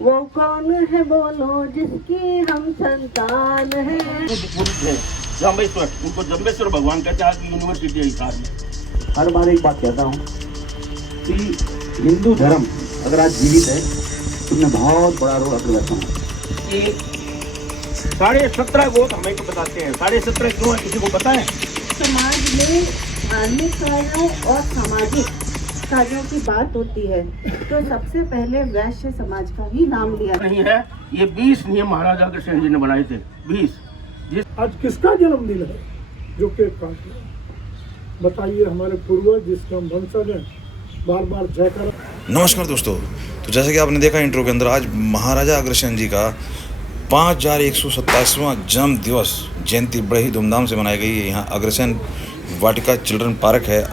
वो कौन है बोलो जिसकी हम संतान है। जम्बेश्वर, उनको जम्बेश्वर भगवान कहते हैं। आज की यूनिवर्सिटी है हिसार में। हर बार एक बात कहता हूँ कि हिंदू धर्म अगर आज जीवित है तो उसमें बहुत बड़ा रोल अदा करता हूँ। कि 17.5 गोत्र हमें तो बताते हैं। 17.5 क्यों है, किसी को पता है? समाज में धार्मिक कार्यों और सामाजिक कार्यों की बात होती है तो सबसे पहले वैश्य समाज का ही नाम लिया नहीं है। ये 20 नियम महाराजा अग्रसेन जी ने बनाए थे। 20 आज किसका जन्मदिन है जो केक काट रहे हैं? बताइए, हमारे पूर्वज जिसका हम वंशज हैं, बार बार जयकर। नमस्कार दोस्तों, तो जैसे कि आपने देखा इंट्रो के अंदर, आज महाराजा अग्रसेन जी का 5127वां जन्म दिवस जयंती बड़े ही धूमधाम से मनाई गई है। यहाँ अग्रसेन वाटिका चिल्ड्रन पार्क है,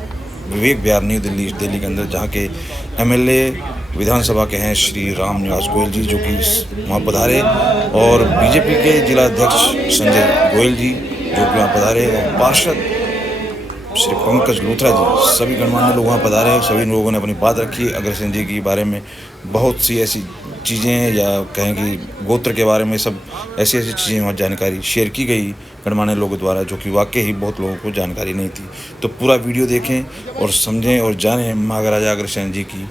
विवेक विहार, न्यू दिल्ली के अंदर, जहाँ के एमएलए विधानसभा के हैं श्री राम निवास गोयल जी, जो कि वहाँ पधारे, और बीजेपी के जिला अध्यक्ष संजय गोयल जी जो कि वहाँ पधारे, और पार्षद श्री पंकज लूथरा जी, सभी गणमान्य लोग वहाँ पधारे। सभी लोगों ने अपनी बात रखी अग्रसेन जी के बारे में। बहुत सी ऐसी चीज़ें, या कहें कि गोत्र के बारे में, सब ऐसी चीज़ें वहाँ जानकारी शेयर की गई गणमान्य लोगों द्वारा, जो कि वाकई ही बहुत लोगों को जानकारी नहीं थी। तो पूरा वीडियो देखें और समझें और जानें महाराजा अग्रसेन जी की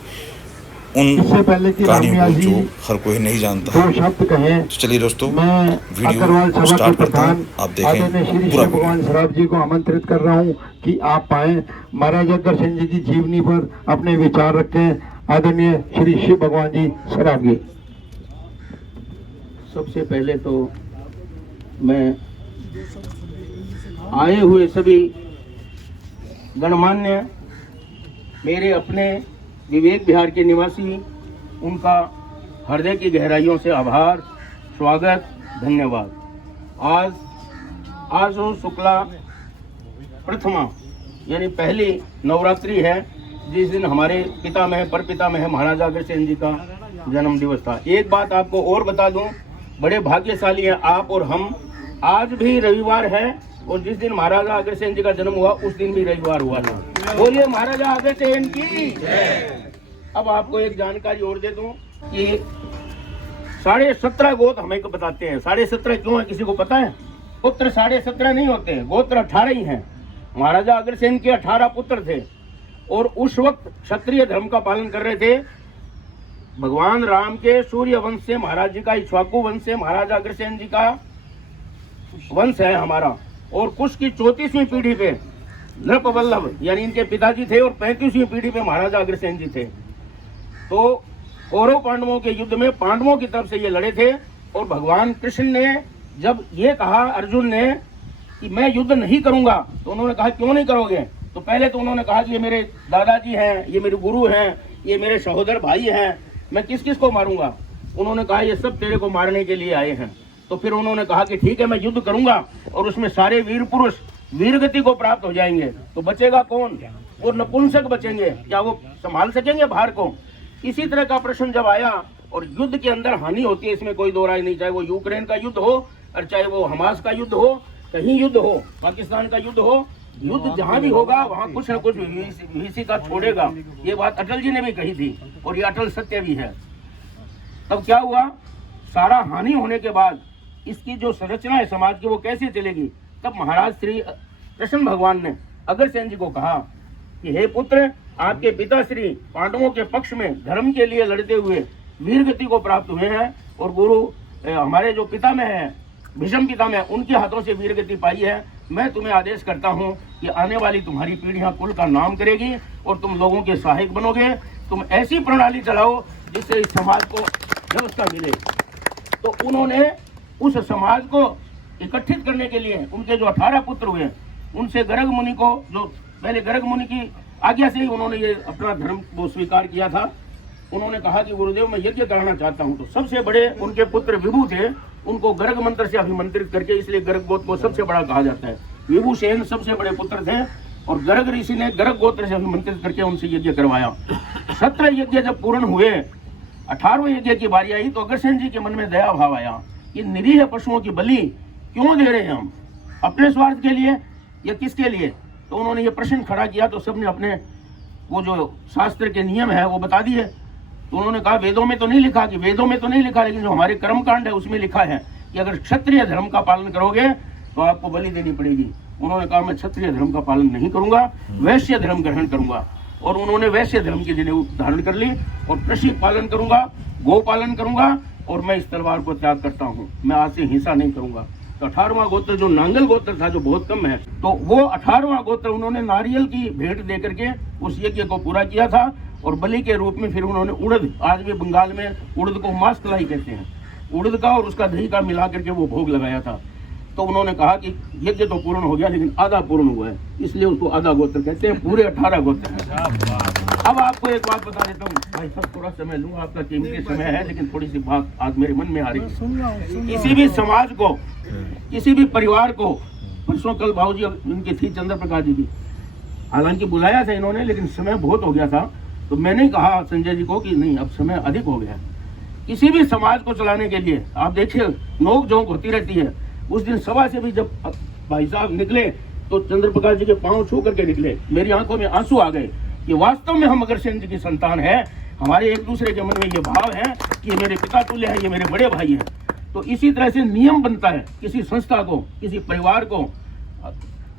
उन कहानियों को जो हर कोई नहीं जानता। दो शब्द कहें। तो चलिए दोस्तों, मैं वीडियो स्टार्ट करता हूँ, आप देखें श्री पूरा भगवान शराब जी को आमंत्रित कर रहा हूँ कि आप आए, महाराजा अग्रसेन जी की जीवनी पर अपने विचार रखें। आदरणीय श्री शिव भगवान जी शराब जी। सबसे पहले तो मैं आए हुए सभी गणमान्य, मेरे अपने विवेक विहार के निवासी, उनका हृदय की गहराइयों से आभार, स्वागत, धन्यवाद। आज शुक्ला प्रथमा यानी पहली नवरात्रि है, जिस दिन हमारे पितामह परपितामह महाराजा अग्रसेन जी का जन्म दिवस था। एक बात आपको और बता दूं, बड़े भाग्यशाली हैं आप और हम। आज भी रविवार है और जिस दिन महाराजा अग्रसेन जी का जन्म हुआ उस दिन भी रविवार हुआ था। बोलिए महाराजा अग्रसेन की। अब आपको एक जानकारी और दे दूं कि 17.5 गोत्र हमें को बताते हैं। 17.5 क्यों है, किसी को पता है? पुत्र 17.5 नहीं होते, गोत्र 18 ही हैं। महाराजा अग्रसेन के 18 पुत्र थे और उस वक्त क्षत्रिय धर्म का पालन कर रहे थे। भगवान राम के सूर्य वंश से महाराज जी का, इक्ष्वाकु वंश से महाराजा अग्रसेन जी का वंश है हमारा। और कुश की 34वीं पीढ़ी पे नृपवल्लभ यानी इनके पिताजी थे, और 35वीं पीढ़ी पे महाराजा अग्रसेन जी थे। तो कौरव पांडवों के युद्ध में पांडवों की तरफ से ये लड़े थे, और भगवान कृष्ण ने जब ये कहा अर्जुन ने कि मैं युद्ध नहीं करूंगा, तो उन्होंने कहा क्यों नहीं करोगे? तो पहले तो उन्होंने कहा कि ये मेरे दादाजी हैं, ये मेरे गुरु हैं, ये मेरे सहोदर भाई हैं, मैं किस किस को मारूंगा? उन्होंने कहा ये सब तेरे को मारने के लिए आए हैं। तो फिर उन्होंने कहा कि ठीक है, मैं युद्ध करूंगा और उसमें सारे वीर पुरुष वीरगति को प्राप्त हो जाएंगे, तो बचेगा कौन? वो नपुंसक बचेंगे, क्या वो संभाल सकेंगे भार को? इसी तरह का प्रश्न जब आया, और युद्ध के अंदर हानि होती है, इसमें कोई दो राय नहीं, चाहे वो यूक्रेन का युद्ध हो और चाहे वो हमास का युद्ध हो, कहीं युद्ध हो, पाकिस्तान का युद्ध हो, युद्ध जहां भी होगा वहां कुछ न कुछ वीसी का छोड़ेगा। ये बात अटल जी ने भी कही थी और ये अटल सत्य भी है। तब क्या हुआ, सारा हानि होने के बाद इसकी जो संरचना है समाज की वो कैसे चलेगी? तब महाराज श्री कृष्ण भगवान ने अग्रसेन जी को कहा कि हे पुत्र, आपके पिता श्री पांडवों के पक्ष में धर्म के लिए लड़ते हुए वीरगति को प्राप्त हुए हैं, और गुरु हमारे जो पितामह हैं भीष्म पितामह, उनके हाथों से वीरगति पाई है। मैं तुम्हें आदेश करता हूं कि आने वाली तुम्हारी पीढ़ियां कुल का नाम करेगी और तुम लोगों के सहायक बनोगे। तुम ऐसी प्रणाली चलाओ जिससे इस समाज को व्यवस्था मिले। तो उन्होंने उस समाज को इकट्ठित करने के लिए उनके जो 18 पुत्र हुए, उनसे गर्ग मुनि को, जो पहले गर्ग मुनि की आज्ञा से ही उन्होंने ये अपना धर्म वो स्वीकार किया था। उन्होंने कहा कि गुरुदेव मैं यज्ञ कराना चाहता हूँ। तो सबसे बड़े उनके पुत्र विभु थे, उनको गर्ग मंत्र से अभिमंत्रित करके, इसलिए गर्ग गोत्र को सबसे बड़ा कहा जाता है। विभूषण सबसे बड़े पुत्र थे और गर्ग ऋषि ने गर्ग गोत्र से अभिमंत्रित करके उनसे यज्ञ करवाया। 17 यज्ञ जब पूर्ण हुए, 18वें यज्ञ की बारी आई, तो अग्रसेन जी के मन में दया भाव आया कि निरीह पशुओं की बलि क्यों दे रहे हैं हम, अपने स्वार्थ के लिए या किसके लिए? तो उन्होंने ये प्रश्न खड़ा किया। तो सबने अपने वो जो शास्त्र के नियम है वो बता दिए तो उन्होंने कहा वेदों में तो नहीं लिखा, कि वेदों में तो नहीं लिखा, लेकिन जो हमारे कर्मकांड है उसमें लिखा है कि अगर क्षत्रिय धर्म का पालन करोगे तो आपको बलि देनी पड़ेगी। उन्होंने कहा मैं क्षत्रिय धर्म का पालन नहीं करूंगा, वैश्य धर्म ग्रहण करूंगा। और उन्होंने वैश्य धर्म की जनेऊ धारण कर ली और कृषि पालन करूंगा, गो पालन करूंगा और मैं इस तलवार को त्याग करता हूँ, मैं आज से हिंसा नहीं करूंगा। तो 18वां गोत्र जो नांगल गोत्र था, जो बहुत कम है, तो वो 18वां गोत्र उन्होंने नारियल की भेंट दे करके उस यज्ञ को पूरा किया था। और बलि के रूप में फिर उन्होंने उड़द, आज भी बंगाल में उड़द को मास्कलाई कहते हैं, उड़द का और उसका दही का मिला करके वो भोग लगाया था। तो उन्होंने कहा कि यज्ञ तो पूर्ण हो गया लेकिन आधा पूर्ण हुआ है, इसलिए उसको आधा गोत्र कहते हैं, पूरे 18 गोत्र हैं। अब आपको एक बात बता देता हूँ भाई साहब, थोड़ा समय लूँ, आपका कीमती समय है, लेकिन थोड़ी सी बात आज मेरे मन में आ रही है। किसी भी समाज को, किसी भी परिवार को, परसों कल भाऊजी उनकी थी चंद्र प्रकाश जी की, हालांकि बुलाया था इन्होंने, लेकिन समय बहुत हो गया था, तो मैंने कहा संजय जी को कि नहीं अब समय अधिक हो गया है। किसी भी समाज को चलाने के लिए आप देखिए नोक झोंक होती रहती है। उस दिन सभा से भी जब भाई साहब निकले तो चंद्र प्रकाश जी के पांव छू करके निकले, मेरी आंखों में आंसू आ गए कि वास्तव में हम अग्रसेन जी की संतान है। हमारे एक दूसरे के मन में ये भाव है कि ये मेरे पिता तुल्य है, ये मेरे बड़े भाई हैं। तो इसी तरह से नियम बनता है किसी संस्था को, किसी परिवार को।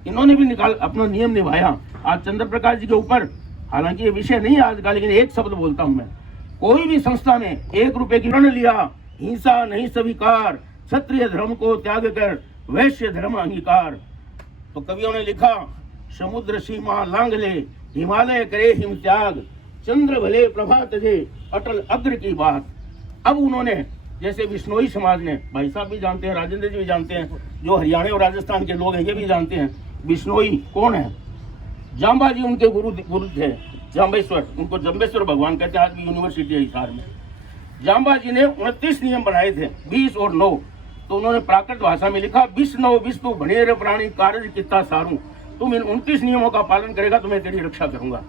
इन्होंने भी अपना नियम निभाया। आज चंद्र प्रकाश जी के ऊपर, हालांकि ये विषय नहीं आज का, लेकिन एक शब्द बोलता हूं मैं, कोई भी संस्था में 1 रुपए की ऋण लिया, हिंसा नहीं स्वीकार, क्षत्रिय धर्म को त्याग कर वैश्य धर्म अंगीकार। तो कवियों ने लिखा, समुद्र सीमा लांग ले, हिमालय करे हिम त्याग, चंद्र भले प्रभा तजे, अटल अग्र की बात। अब उन्होंने, जैसे बिश्नोई समाज ने, भाई साहब भी जानते हैं, राजेंद्र जी भी जानते हैं, जो हरियाणा और राजस्थान के लोग हैं ये भी जानते हैं बिश्नोई कौन है। जांबा जी उनके गुरु थे, जांबेश्वर, उनको जंबेश्वर भगवान कहते हैं, आज भी यूनिवर्सिटी है हिसार में। जांबा जी ने 29 नियम बनाए थे, 20 और 9। तो उन्होंने प्राकृत भाषा में लिखा, 20 विष्णु भनेर प्राणी कार्य कितना सारू, तुम इन 29 नियमों का पालन करेगा तो मैं तेरी रक्षा करूंगा।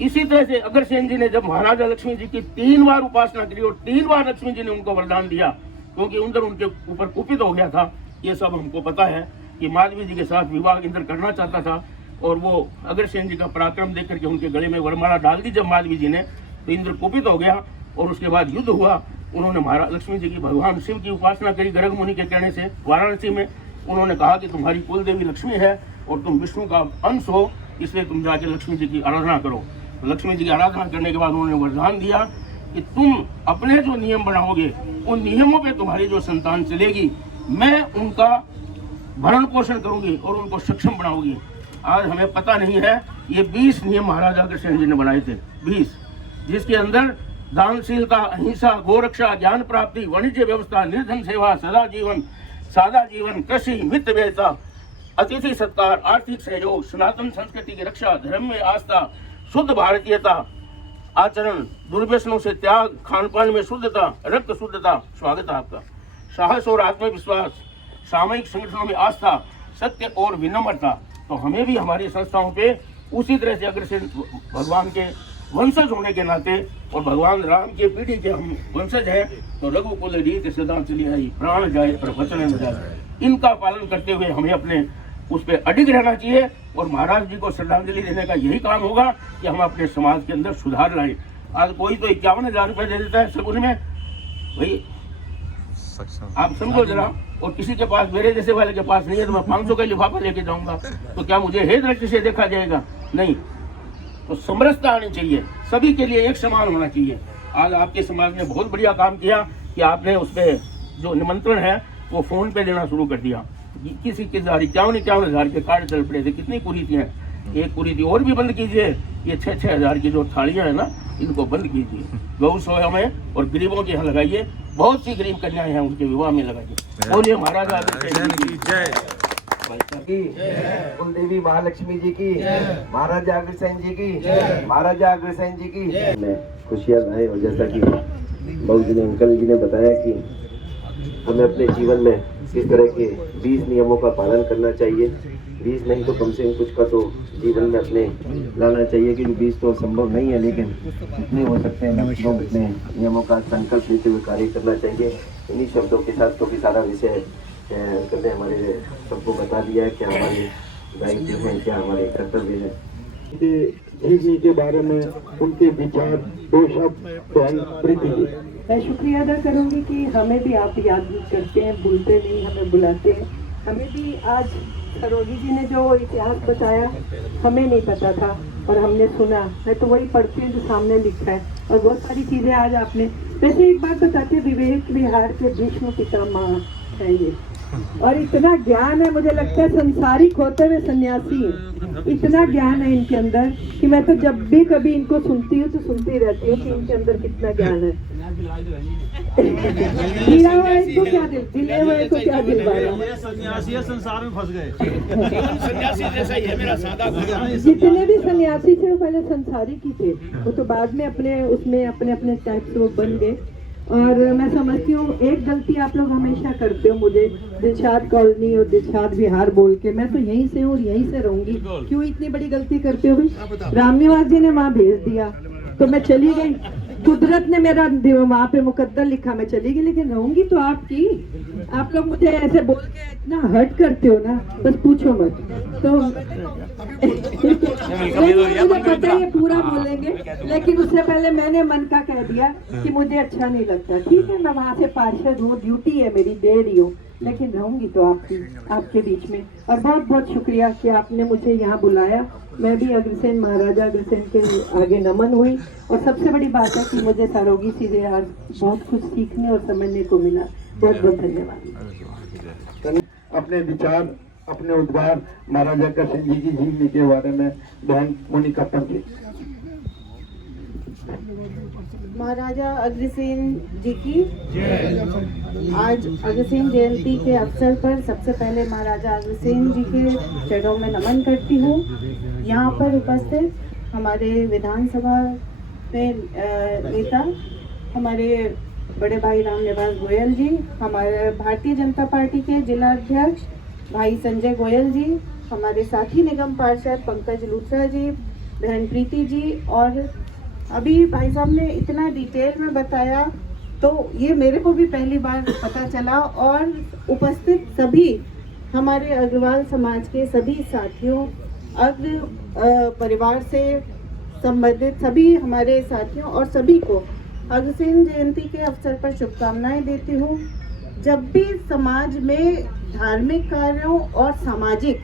इसी तरह से अग्रसेन जी ने जब महाराजा लक्ष्मी जी की 3 बार उपासना करी और 3 बार लक्ष्मी जी ने उनको वरदान दिया, क्योंकि इंद्र उनके ऊपर कुपित हो गया था। ये सब हमको पता है कि माधवी जी के साथ विवाह इंद्र करना चाहता था और वो अग्रसेन जी का पराक्रम देख करके उनके गले में वरमाला डाल दी जब माधवी जी ने, तो इंद्र कुपित हो गया और उसके बाद युद्ध हुआ। उन्होंने महाराज लक्ष्मी जी की, भगवान शिव की उपासना करी गर्ग मुनि के कहने से वाराणसी में। उन्होंने कहा कि तुम्हारी कुल देवी लक्ष्मी है और तुम विष्णु का अंश हो, इसलिए तुम जाके लक्ष्मी जी की आराधना करो। तो लक्ष्मी जी की आराधना करने के बाद उन्होंने वरदान दिया कि तुम अपने जो नियम बनाओगे उन नियमों पे तुम्हारी जो संतान चलेगी, मैं उनका भरण पोषण करूंगी और उनको सक्षम बनाऊंगी। आज हमें पता नहीं है, ये 20 नियम महाराजा अग्रसेन जी ने बनाए थे, 20, जिसके अंदर दानशीलता, अहिंसा, गोरक्षा, ज्ञान प्राप्ति, वाणिज्य व्यवस्था, निर्धन सेवा, सदा जीवन, सादा जीवन, कृषि, मित्र व्ययता, अतिथि सत्कार, आर्थिक सहयोग, सनातन संस्कृति की रक्षा, धर्म में आस्था, शुद्ध भारतीयता आचरण, दुर्व्यसनों से त्याग, खान पान में शुद्धता, रक्त शुद्धता, स्वागत आपका, साहस और आत्मविश्वास, सामूहिक संगठनों में आस्था, सत्य और विनम्रता। तो हमें भी हमारी संस्थाओं पे उसी तरह से अग्रसेन भगवान के वंशज होने के नाते और भगवान राम के पीढ़ी के हम वंशज हैं, तो रघुकुल रीत सदा चली आई, प्राण जाए पर वचन न जाए। इनका पालन करते हुए हमें अपने उस पर अडिग रहना चाहिए और महाराज जी को श्रद्धांजलि देने का यही काम होगा कि हम अपने समाज के अंदर सुधार लाएं। आज कोई तो 51,000 रुपये दे देता है शगुन में, भाई आप समझो जरा, और किसी के पास, मेरे जैसे वाले के पास नहीं है तो मैं 500 का लिफाफा लेके जाऊंगा, तो क्या मुझे हे दृष्टि से देखा जाएगा? नहीं। तो समरसता आनी चाहिए, सभी के लिए एक समान होना चाहिए। आज आपके समाज ने बहुत बढ़िया काम किया कि आपने उस पर जो निमंत्रण है वो फोन पे देना शुरू कर दिया। किसी की 51,000 के कार्ड चल पड़े थे, कितनी कुरीतियाँ, एक कुरीति और भी बंद कीजिए। ये 6,000 की जो थालियाँ है ना, इनको बंद कीजिए, गौशाला में और गरीबों के यहाँ लगाइए। बहुत सी गरीब कन्याएं हैं, उनके विवाह में लगाइए। बोलिए महाराजा अग्रसेन की जय, कुल देवी महालक्ष्मी जी की, महाराजा अग्रसेन जी की, महाराजा अग्रसेन जी की मैं खुशियाँ आए। और जैसा कि बाबू जी ने, अंकल जी ने बताया कि हमें अपने जीवन में किस तरह के 20 नियमों का पालन करना चाहिए, 20 नहीं तो कम से कम कुछ का तो जीवन में अपने लाना चाहिए, क्योंकि 20 तो संभव नहीं है, लेकिन जितने हो सकते हैं मैक्सिमम अपने नियमों का संकल्प लेते हुए कार्य करना चाहिए। इन्हीं शब्दों के साथ क्योंकि सारा विषय करने हमारे सबको बता दिया है क्या हमारे दायित्व हैं, क्या हमारे कर्तव्य है। के जीवनी के बारे में उनके विचार दो शब्द बहन प्रीति जी। मैं शुक्रिया अदा करूंगी कि हमें भी आप याद करते हैं, भूलते नहीं, हमें बुलाते हैं। हमें भी आज सरोगी जी ने जो इतिहास बताया हमें नहीं पता था और हमने सुना। मैं तो वही पढ़ती हूँ जो सामने लिखा है और बहुत सारी चीज़ें आज आपने। वैसे एक बात बताते, विवेक विहार के भीष्म पितामह है ये, और इतना ज्ञान है, मुझे लगता है संसारिक होते हुए सन्यासी है। इतना ज्ञान है इनके अंदर कि मैं तो जब भी कभी इनको सुनती हूँ तो सुनती रहती हूँ कि इनके अंदर कितना ज्ञान है। गिरा हुआ है तो क्या दिल, दिले हुए तो क्या दिल बारा। संसार में फंस गए। सन्यासी जैसा ही है मेरा सादा गुजर। जितने भी सन्यासी थे वो पहले संसारिक ही थे, वो तो बाद में अपने उसमें अपने अपने टाइप से वो बन गए। और मैं समझती हूँ एक गलती आप लोग हमेशा करते हो, मुझे दिलशाद कॉलोनी और दिलशाद विहार बोल के। मैं तो यहीं से हूँ और यहीं से रहूंगी। क्यों इतनी बड़ी गलती करते हो भाई? रामनिवास जी ने वहाँ भेज दिया तो मैं चली गई, कुदरत ने मेरा वहाँ पे मुकद्दर लिखा, मैं चली गई, लेकिन रहूंगी तो आपकी। आप लोग मुझे ऐसे बोल के इतना हर्ट करते हो ना, बस पूछो मत। तो मुझे पता है ये पूरा बोलेंगे, लेकिन उससे पहले मैंने मन का कह दिया कि मुझे अच्छा नहीं लगता। ठीक है, मैं वहाँ से पार्षद हूँ, ड्यूटी है मेरी, दे रही हूँ, लेकिन रहूंगी तो आपके बीच में। और बहुत बहुत शुक्रिया कि आपने मुझे यहाँ बुलाया। मैं भी अग्रसेन, महाराजा अग्रसेन के आगे नमन हुई। और सबसे बड़ी बात है कि मुझे सरोगी से आज बहुत कुछ सीखने और समझने को मिला। बहुत बहुत धन्यवाद। अपने विचार, अपने उद्गार महाराजा अग्रसेन जी की जीवनी के बारे में बहन मोनिका पंडित। महाराजा अग्रसेन जी की आज अग्रसेन जयंती के अवसर पर सबसे पहले महाराजा अग्रसेन जी के चरणों में नमन करती हूँ। यहाँ पर उपस्थित हमारे विधानसभा में नेता हमारे बड़े भाई रामनिवास गोयल जी, हमारे भारतीय जनता पार्टी के जिला अध्यक्ष भाई संजय गोयल जी, हमारे साथी निगम पार्षद पंकज लूथरा जी, बहन प्रीति जी, और अभी भाई साहब ने इतना डिटेल में बताया तो ये मेरे को भी पहली बार पता चला। और उपस्थित सभी हमारे अग्रवाल समाज के सभी साथियों, अग्र परिवार से संबंधित सभी हमारे साथियों और सभी को अग्रसेन जयंती के अवसर पर शुभकामनाएं देती हूँ। जब भी समाज में धार्मिक कार्यों और सामाजिक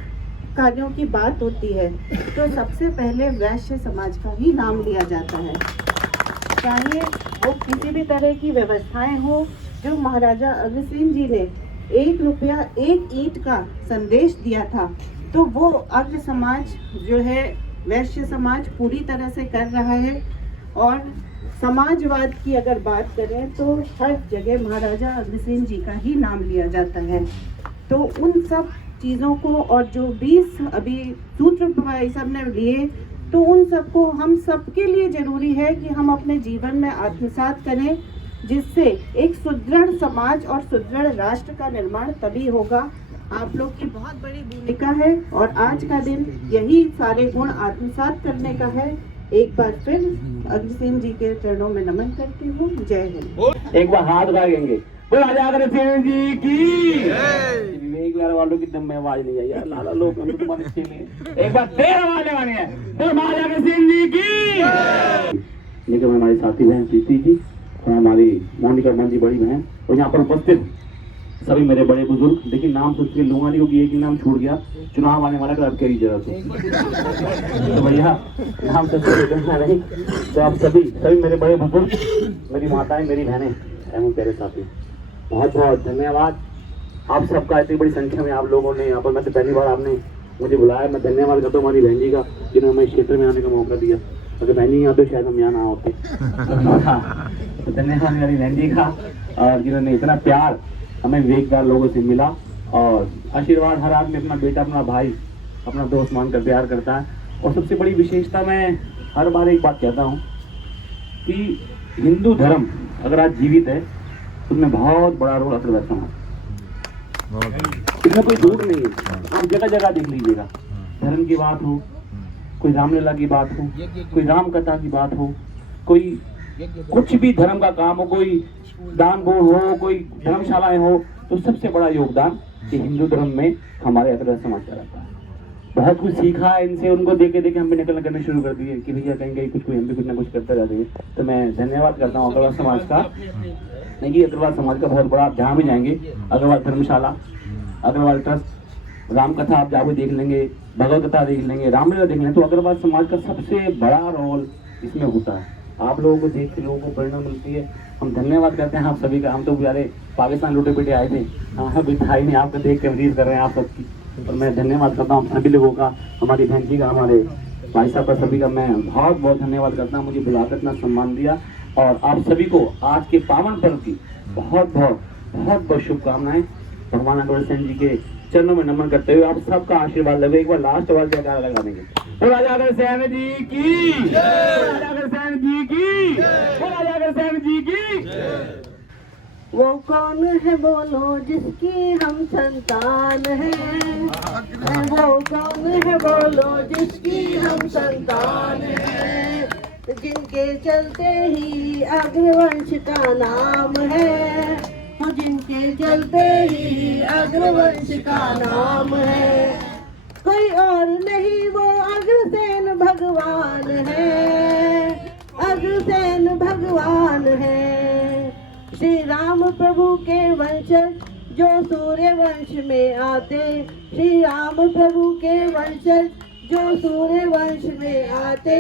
कार्यों की बात होती है तो सबसे पहले वैश्य समाज का ही नाम लिया जाता है। चाहे वो किसी भी तरह की व्यवस्थाएं हो, जो महाराजा अग्रसेन जी ने 1 रुपया 1 ईंट का संदेश दिया था, तो वो अग्र समाज जो है, वैश्य समाज पूरी तरह से कर रहा है। और समाजवाद की अगर बात करें तो हर जगह महाराजा अग्रसेन जी का ही नाम लिया जाता है। तो उन सब चीज़ों को और जो 20 अभी सूत्र भाई साहब ने लिए, तो उन सबको हम सबके लिए ज़रूरी है कि हम अपने जीवन में आत्मसात करें, जिससे एक सुदृढ़ समाज और सुदृढ़ राष्ट्र का निर्माण तभी होगा। आप लोग की बहुत बड़ी भूमिका है और आज का दिन यही सारे गुण आत्मसात करने का है। एक बार फिर अग्रसेन जी के चरणों में नमन करती हूँ। जय हिंद। एक बार हाथ भागेंगे, महाराजा अग्रसेन जी की। विवेक विहार वालों की दम में आवाज नहीं आई यार, लाला लोग हम तुम्हारे खेले। एक बार फिर आवाज लगानी है, महाराजा अग्रसेन जी की। लेकिन हमारी साथी बहन प्रीति जी और हमारी मोनिका मंजी बड़ी बहन और यहाँ पर उपस्थित सभी मेरे बड़े बुजुर्ग। देखिए नाम सोच के लूंगा नहीं क्योंकि एक ही नाम छूट गया, चुनाव आने वाला क्लब के जरा तो भैया नाम सोच के नहीं। तो आप सभी मेरे बड़े बुजुर्ग, मेरी माताएं, मेरी बहनें एवं प्यारे साथी, बहुत बहुत धन्यवाद आप सबका। इतनी बड़ी संख्या में आप लोगों ने यहाँ पर, मैं तो पहली बार आपने मुझे बुलाया। मैं धन्यवाद करता हूँ हमारी बहन जी का, जिन्होंने हमें इस क्षेत्र में आने का मौका दिया। अगर बहन जी यहाँ तो शायद हम यहाँ ना होते। तो धन्यवाद मेरी बहन जी का, और जिन्होंने इतना प्यार हमें विवेकदार लोगों से मिला। और आशीर्वाद हर आदमी अपना बेटा, अपना भाई, अपना दोस्त मानकर प्यार करता है। और सबसे बड़ी विशेषता, मैं हर बार एक बात कहता हूँ कि हिंदू धर्म अगर आज जीवित है तो उसमें बहुत बड़ा रोल अग्रवाल समाज, इसमें कोई झूठ नहीं है। आप जगह जगह देख लीजिएगा, धर्म की बात हो, कोई रामलीला की बात हो, कोई राम कथा की बात हो, कोई कुछ भी धर्म का काम हो, कोई दान बोर्ड हो, कोई धर्मशालाएं हो, तो सबसे बड़ा योगदान कि हिंदू धर्म में हमारे अग्रवाल समाज का रहता है। बहुत कुछ सीखा है इनसे, उनको देख के हम भी निकलना करने शुरू कर दिए कि भैया कहीं कुछ हम भी कुछ ना कुछ करते रहते हैं। तो मैं धन्यवाद करता हूँ अग्रवाल समाज का। नहीं कि अग्रवाल समाज का बहुत बड़ा, आप जहाँ भी जाएंगे, अग्रवाल धर्मशाला, अग्रवाल ट्रस्ट, राम कथा आप जाके देख लेंगे, भगवत कथा देख लेंगे, रामलीला देख लेंगे, तो अग्रवाल समाज का सबसे बड़ा रोल इसमें होता है। आप लोगों को देख के लोगों को प्रेरणा मिलती है। हम धन्यवाद करते हैं आप सभी का। हम तो बेचारे पाकिस्तान लूटे पिटे आए थे, हाँ भी था ही नहीं, आपको देख के अमरीज कर रहे हैं आप सबकी। और मैं धन्यवाद करता हूँ सभी लोगों का, हमारी बहन जी का, हमारे भाई साहब का, सभी का मैं बहुत बहुत धन्यवाद करता हूँ। मुझे बुलाकर इतना सम्मान दिया और आप सभी को आज के पावन पर्व की बहुत बहुत शुभकामनाएं। भगवान अग्रवाल सेन जी के चरणों में नमन करते हुए आप सबका आशीर्वाद लगे। एक बार लास्ट वाला जयकारा लगा देंगे। राजा अग्रसेन जी की, राजा अग्रसेन जी की, राजा अग्रसेन जी की। वो कौन है बोलो जिसकी हम संतान हैं, वो कौन है बोलो जिसकी हम संतान हैं, जिनके चलते ही अग्रवंश का नाम है, वो जिनके चलते ही अग्रवंश का नाम है। कोई और नहीं, वो अग्रसेन भगवान है, अग्रसेन भगवान है। श्री राम प्रभु के वंशज जो सूर्य वंश में आते, श्री राम प्रभु के वंशज जो सूर्य वंश में आते,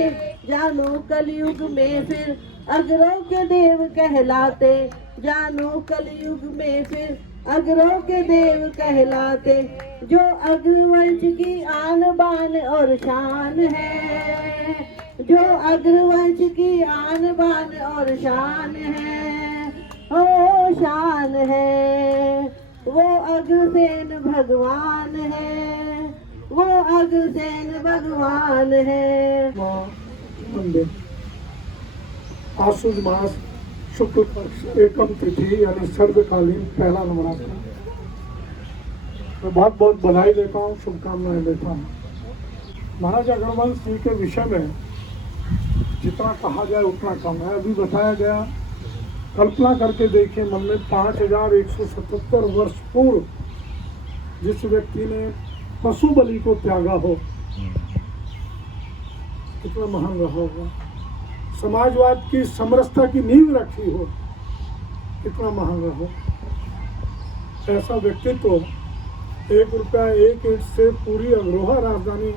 जानो कलयुग में फिर अग्रों के देव कहलाते, जानो कलयुग में फिर अग्रों के देव कहलाते, जो अग्रवंश की आन बान और शान है, जो अग्रवंश की आन बान और शान है, ओ शान है, वो अग्रसेन भगवान है, वो अग्रसेन भगवान है। आसुद मास शुक्ल पक्ष एकम तिथि यानी सर्वकालीन पहला नवरात्र। मैं बहुत बहुत बधाई देता हूँ, शुभकामनाएं देता हूँ। महाराज अग्रवाल जी के विषय में जितना कहा जाए उतना कम है। अभी बताया गया, कल्पना करके देखिए मन में 5177 वर्ष पूर्व जिस व्यक्ति ने पशु बलि को त्यागा हो, कितना महान रहा होगा। समाजवाद की समरसता की नींव रखी हो, कितना महान रहा हो। ऐसा व्यक्तित्व 1 रुपया 1 ईंट से पूरी अग्रोहा राजधानी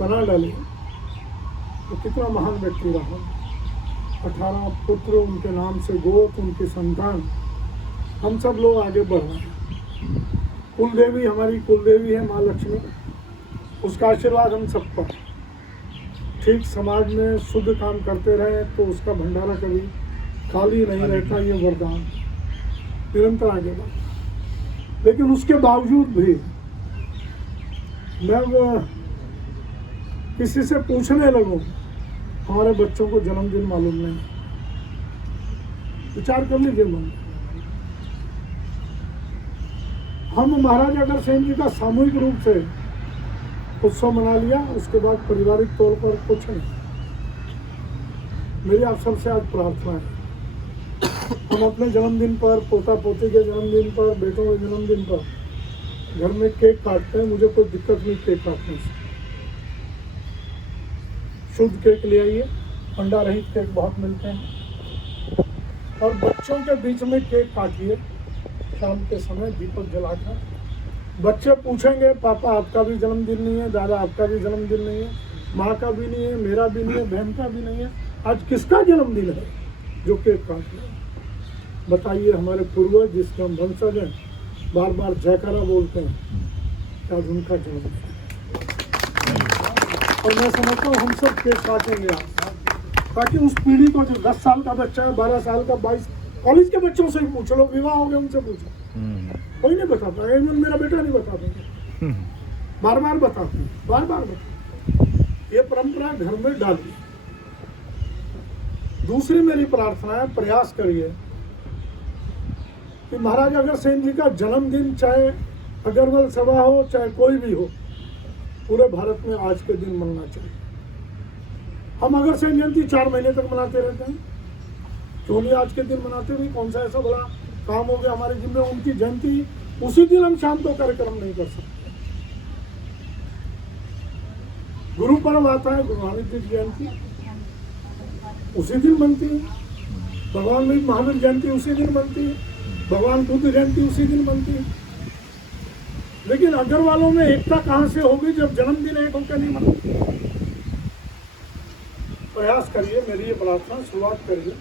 बना डाली, तो कितना महान व्यक्ति रहा। 18 पुत्र उनके नाम से गोप, उनकी संतान, हम सब लोग आगे बढ़ रहे हैं। कुलदेवी हमारी कुलदेवी है माँ लक्ष्मी, उसका आशीर्वाद हम सब पर। ठीक समाज में शुद्ध काम करते रहे तो उसका भंडारा कभी खाली नहीं रहता, ये वरदान निरंतर आगे बढ़। लेकिन उसके बावजूद भी मैं किसी से पूछने लगूं, हमारे बच्चों को जन्मदिन मालूम नहीं। विचार कर लीजिए मन। हम महाराज अग्रसेन जी का सामूहिक रूप से उत्सव मना लिया, उसके बाद पारिवारिक तौर पर कुछ नहीं। मेरी आप सबसे आज प्रार्थना है, हम अपने जन्मदिन पर, पोता पोती के जन्मदिन पर, बेटों के जन्मदिन पर घर में केक काटते हैं। मुझे कोई दिक्कत नहीं केक काटने से। शुद्ध केक ले आइए, अंडा रहित केक बहुत मिलते हैं। और बच्चों के बीच में केक काटिए शाम के समय दीपक जलाकर। बच्चे पूछेंगे पापा आपका भी जन्मदिन नहीं है, दादा आपका भी जन्मदिन नहीं है, माँ का भी नहीं है, मेरा भी नहीं है, बहन का भी नहीं है, आज किसका जन्मदिन है जो केक काट रहे? बताइए। हमारे पूर्वज जिसके हम वंशज हैं, बार बार जयकारा बोलते हैं, आज उनका जन्मदिन। और मैं समझता हूँ हम सब केक काटेंगे आज, ताकि उस पीढ़ी को जो 10 साल का बच्चा है, 12 साल का, 22, कॉलेज के बच्चों से ही पूछ लो, विवाह हो गया उनसे पूछो, कोई नहीं बता पाएगा। इवन मेरा बेटा नहीं बता पाएगा। बार बार बताते हैं, बार बार बताते। ये परंपरा घर में डालिए। दूसरी मेरी प्रार्थना है, प्रयास करिए कि महाराज अग्रसेन जी का जन्मदिन, चाहे अग्रवाल सभा हो, चाहे कोई भी हो, पूरे भारत में आज के दिन मनना चाहिए। हम अग्रसेन जयंती 4 महीने तक मनाते रहते हैं, क्यों नहीं आज के दिन मनाते? भी कौन सा ऐसा बड़ा काम हो गया हमारे जिम्मे? उनकी जयंती उसी दिन हम शाम को कार्यक्रम नहीं कर सकते। गुरु पर्व आता है, गुरु नानक देव जयंती उसी दिन बनती है, भगवान महावीर जयंती उसी दिन बनती है, भगवान बुद्ध जयंती उसी दिन बनती है। लेकिन अग्रवालों में एकता कहाँ से होगी जब जन्मदिन एक होकर नहीं मनाते। प्रयास करिए, मेरी ये प्रार्थना, शुरुआत करिए।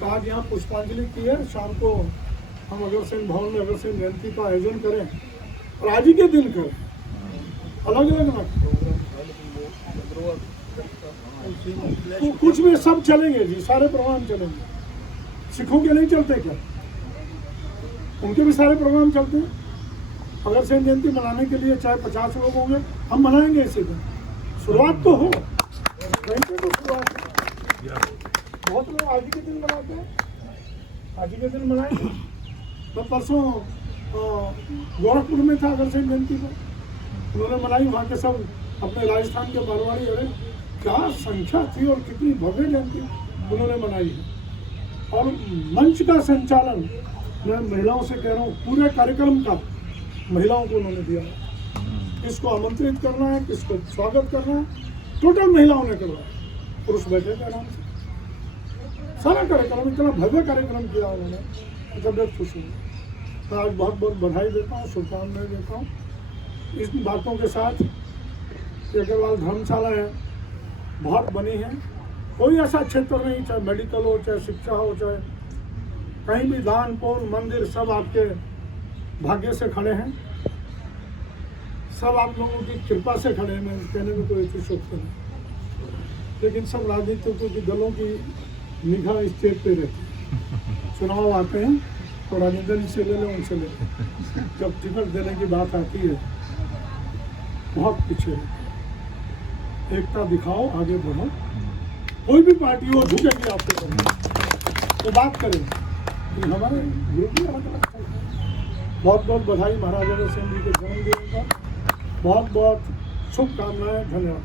तो आज यहाँ पुष्पांजलि की है, शाम को हम अग्रसेन भवन में अग्रसेन जयंती का आयोजन करें और आज ही के दिन करें, अलग अलग ना। तो कुछ में सब चलेंगे जी, सारे प्रोग्राम चलेंगे। सिखों के नहीं चलते क्या? उनके भी सारे प्रोग्राम चलते हैं। अग्रसेन जयंती मनाने के लिए चाहे 50 लोग होंगे, हम मनाएंगे इसी दिन। शुरुआत तो हो, नहीं तो शुरुआत। बहुत लोग आज ही के दिन मनाते हैं, आज ही के दिन मनाएंगे। तो परसों गोरखपुर में था अग्रसेन जयंती पर, उन्होंने मनाई। वहाँ के सब अपने राजस्थान के मारवाड़ी, अरे क्या संख्या थी और कितनी भव्य जयंती उन्होंने मनाई है। और मंच का संचालन मैं महिलाओं से कह रहा हूँ, पूरे कार्यक्रम का महिलाओं को उन्होंने दिया है। किसको आमंत्रित करना है, किसको स्वागत करना है, टोटल महिलाओं ने करवाया। पुरुष बैठे थे आराम से, सारा कार्यक्रम इतना भव्य कार्यक्रम किया उन्होंने, तबियत खुश हुई। मैं आज बहुत बहुत बधाई देता हूँ, शुभकामनाएं देता हूँ। इस बातों के साथ अग्रवाल धर्मशाला है, बहुत बनी है। कोई ऐसा क्षेत्र नहीं, चाहे मेडिकल हो, चाहे शिक्षा हो, चाहे कहीं भी दान पुण्य मंदिर, सब आपके भाग्य से खड़े हैं, सब आप लोगों की कृपा से खड़े हैं। मैं कहने में कोई अतिशयोक्ति नहीं, लेकिन सब राजनीतिकों की दलों की निगाह इस चेप पे रहती है। चुनाव आते हैं तो राजेंद्र से ले लें, उनसे ले लें, जब टिकट देने की बात आती है बहुत पीछे रहते। एकता दिखाओ, आगे बढ़ो। कोई भी पार्टी हो झुकेगी आपके सामने, तो बात करें कि हमारे ग्रुप भी अलग अलग है। बहुत बहुत बधाई महाराज अग्रसेन जी के जन्मदिन पर, बहुत बहुत शुभकामनाएं, धन्यवाद।